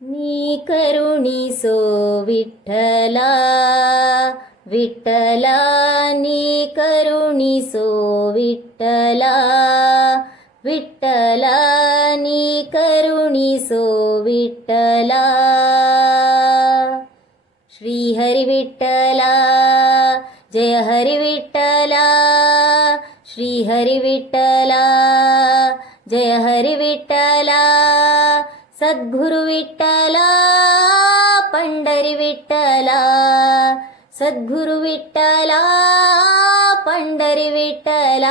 ನೀ ಕರುಣಿಸೋ ವಿಠಲ ವಿಠಲ ನೀ ಕರುಣಿಸೋ ವಿಠಲ ವಿಠಲ ನೀ ಕರುಣಿಸೋ ವಿಠಲ ಶ್ರೀ ಹರಿ ವಿಠಲ ಜಯ ಹರಿ ವಿಠಲ ಶ್ರೀ ಹರಿ ವಿಠಲ ಜಯ ಹರಿ ವಿಠಲ ಸದ್ಗುರು ವಿಠಲ ಪಂಡರಿ ವಿಠಲ ಸದ್ಗುರು ವಿಠಲ ಪಂಡರಿ ವಿಠಲ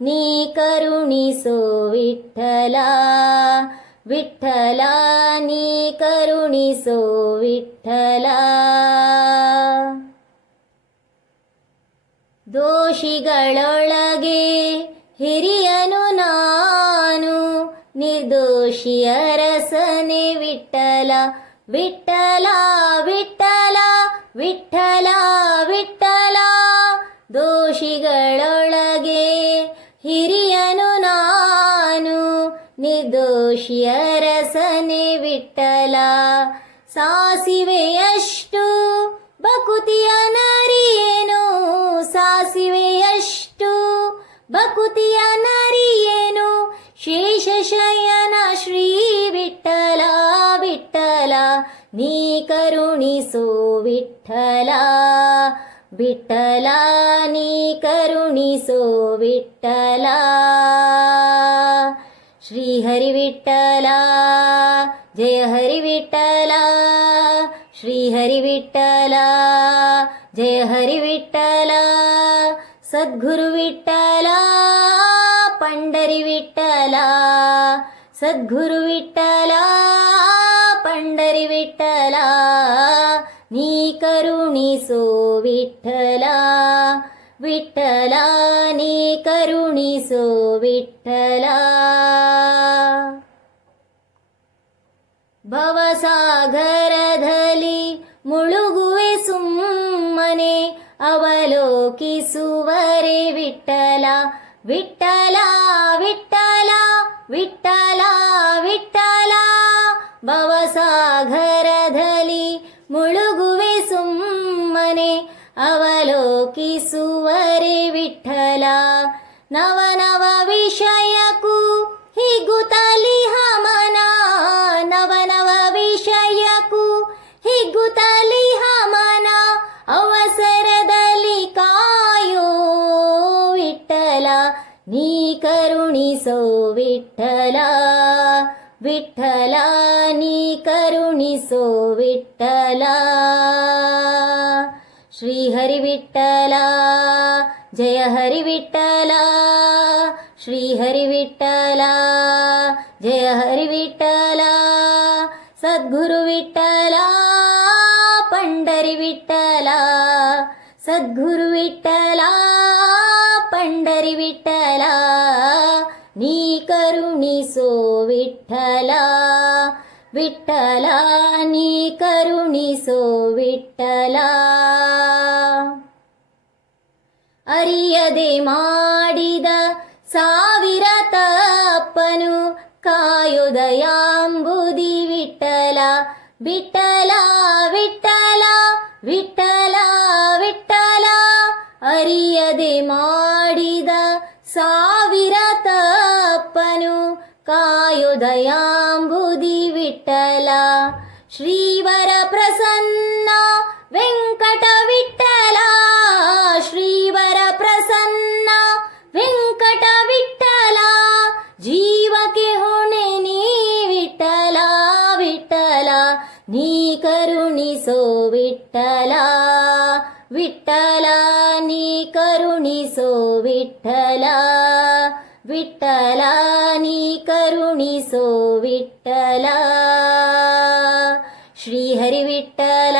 ನೀ ಕರುಣಿಸೋ ವಿಠಲ ವಿಠಲ ನೀ ಕರುಣಿಸೋ ವಿಠಲ ದೋಷಿಗಳೊಳಗೆ ಹಿರಿಯನು ನಾನು ನಿರ್ದೋಷಿಯ ರಸನೆ ವಿಠಲ ವಿಠಲ ವಿಠಲ ವಿಠಲ ವಿಠಲ ದೋಷಿಗಳೊಳಗೆ ಹಿರಿಯನು ನಾನು ನಿರ್ದೋಷಿಯ ರಸನೆ ವಿಠಲ ಸಾಸಿವೆಯಷ್ಟು ಬಕುತಿಯ ನರಿಯೇನು ಸಾಸಿವೆಯಷ್ಟು ಬಕುತಿಯ ನರಿಯೇನು ಶೇಷಶಯನ ಶ್ರೀ ವಿಠಲ ವಿಠಲ ನೀ ಕರುಣಿಸೋ ವಿಠಲ ವಿಠಲ ನೀ ಕರುಣಿಸೋ ವಿಠಲ ಶ್ರೀ ಹರಿ ವಿಠಲ ಜಯ ಹರಿ ವಿಠಲ ಶ್ರೀ ಹರಿ ವಿಠಲ ಜಯ ಹರಿ ವಿಠಲ ಸದ್ಗುರು ವಿಠಲ ಪಂಡರಿ ವಿಠಲ ಸದ್ಗುರು ವಿಠಲ ಪಂಡರಿ ವಿಠಲ ನೀ ಕರುಣಿಸೋ ವಿಠಲ ವಿಠಲ ನೀ ಕರುಣಿಸೋ ವಿಠಲ ಭವಸಾಗರದಲ್ಲಿ ಮುಳುಗುವೆ ಸುಮ್ಮನೆ ಅವಲೋಕಿಸುವರೆ ವಿಠಲ ವಿಠಲ ವಿಠಲ ವಿಠಲ ವಿಠಲ ಭವಸಾಗರದಲ್ಲಿ ಮುಳುಗುವೆ ಸುಮ್ಮನೆ ಅವಲೋಕಿಸುವರೆ ವಿಠಲ ನವ ನವ ವಿಷಯಕ್ಕೂ ಹಿಗ್ಗುತ್ತಲಿ ಹಮನ ನವ ನವ ವಿಷಯಕ್ಕೂ ಹಿಗ್ಗುತ್ತಲಿ ಹಮನ ಅವಸರದಲ್ಲಿ ಕಾಯೋ ವಿಠಲ ನೀ ಕರುಣಿಸೋ ವಿಠಲ ವಿಠಲ ನೀ ಕರುಣಿಸೋ ವಿಠಲ ಶ್ರೀ ಹರಿ ವಿಠಲ ಜಯ ಹರಿ ವಿಠಲ ಶ್ರೀ ಹರಿ ವಿಠಲ ಜಯ ಹರಿ ವಿಠಲ ಸದ್ಗುರು ವಿಠಲ ಪಂಡರಿ ವಿಠಲ ಸದ್ಗುರು ವಿಠಲ ಪಂಡರಿ ವಿಠಲ ನೀ ಕರುಣಿಸೋ ವಿಠಲ ವಿಠಲ ನೀ ಕರುಣಿಸೋ ವಿಠಲ ಅರಿಯದೆ ಮಾಡಿದ ಸಾವಿರ ತಪ್ಪನು ಕಾಯುದಯಾಂಬುದಿ ವಿಠಲ ವಿಠಲ ವಿಠಲ ವಿಠಲ ವಿಠಲ ಅರಿಯದೆ ಮಾಡಿದ ಸಾವಿರ ತಪ್ಪನು ಕಾಯುದಯಾಂಬುದಿ ವಿಠಲ ಶ್ರೀವರ ಪ್ರಸನ್ನ ವೆಂಕಟ ವಿಠಲ ಶ್ರೀವರ ಪ್ರಸನ್ನ ವೆಂಕಟ ವಿಠಲ ಜೀವಕ್ಕೆ ಹೊಣೆ ನೀ ವಿಠಲ ವಿಠಲ ನೀ ಕರುಣಿಸೋ ವಿಠಲ ವಿಠಲ ನೀ ಕರುಣಿಸೋ ವಿಠಲ ವಿಠಲ ನೀ ಕರುಣಿಸೋ ವಿಠಲ ಶ್ರೀ ಹರಿ ವಿಠಲ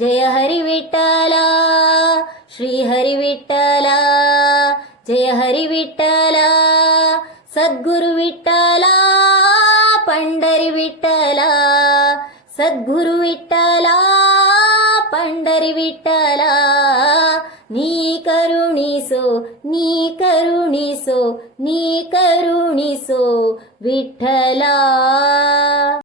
ಜಯ ಹರಿ ವಿಠಲ ಶ್ರೀ ಹರಿ ವಿಠಲ ಜಯ ಹರಿ ವಿಠಲ ಸದ್ಗುರು ವಿಠಲ ಪಂಡರಿ ವಿಠಲ ಸದ್ಗುರು ವಿಠಲ ಪಂಡರಿ ವಿಠಲ ನೀ ಕರುಣಿಸೋ ನೀ ಕರುಣಿಸೋ ನೀ ಕರುಣಿಸೋ ವಿಠಲ.